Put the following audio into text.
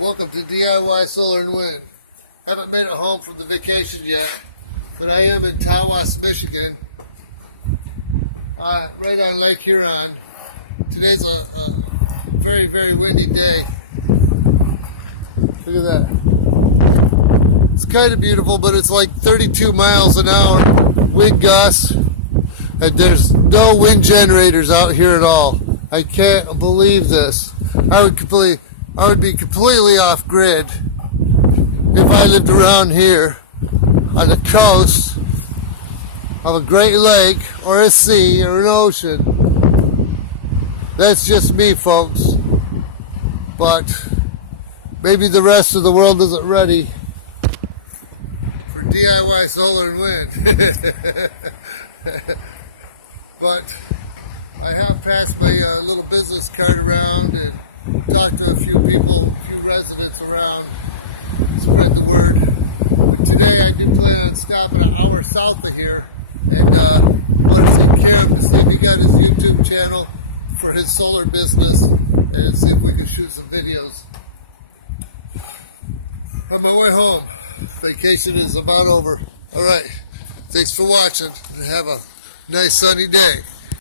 Welcome to DIY Solar and Wind. Haven't made it home from the vacation yet, but I am in Tawas, Michigan, right on Lake Huron. Today's a very, very windy day. Look at that. It's kind of beautiful, but it's like 32 miles an hour wind gusts, and there's no wind generators out here at all. I can't believe this. I would be completely off grid if I lived around here on the coast of a great lake or a sea or an ocean. That's just me, folks. But maybe the rest of the world isn't ready for DIY solar and wind. But I have passed my little business card around and talked to a few people, a few residents around, spread the word. But today I do plan on stopping an hour south of here and want to take care of him, see if he got his YouTube channel for his solar business and see if we can shoot some videos. On my way home. Vacation is about over. Alright, thanks for watching and have a nice sunny day.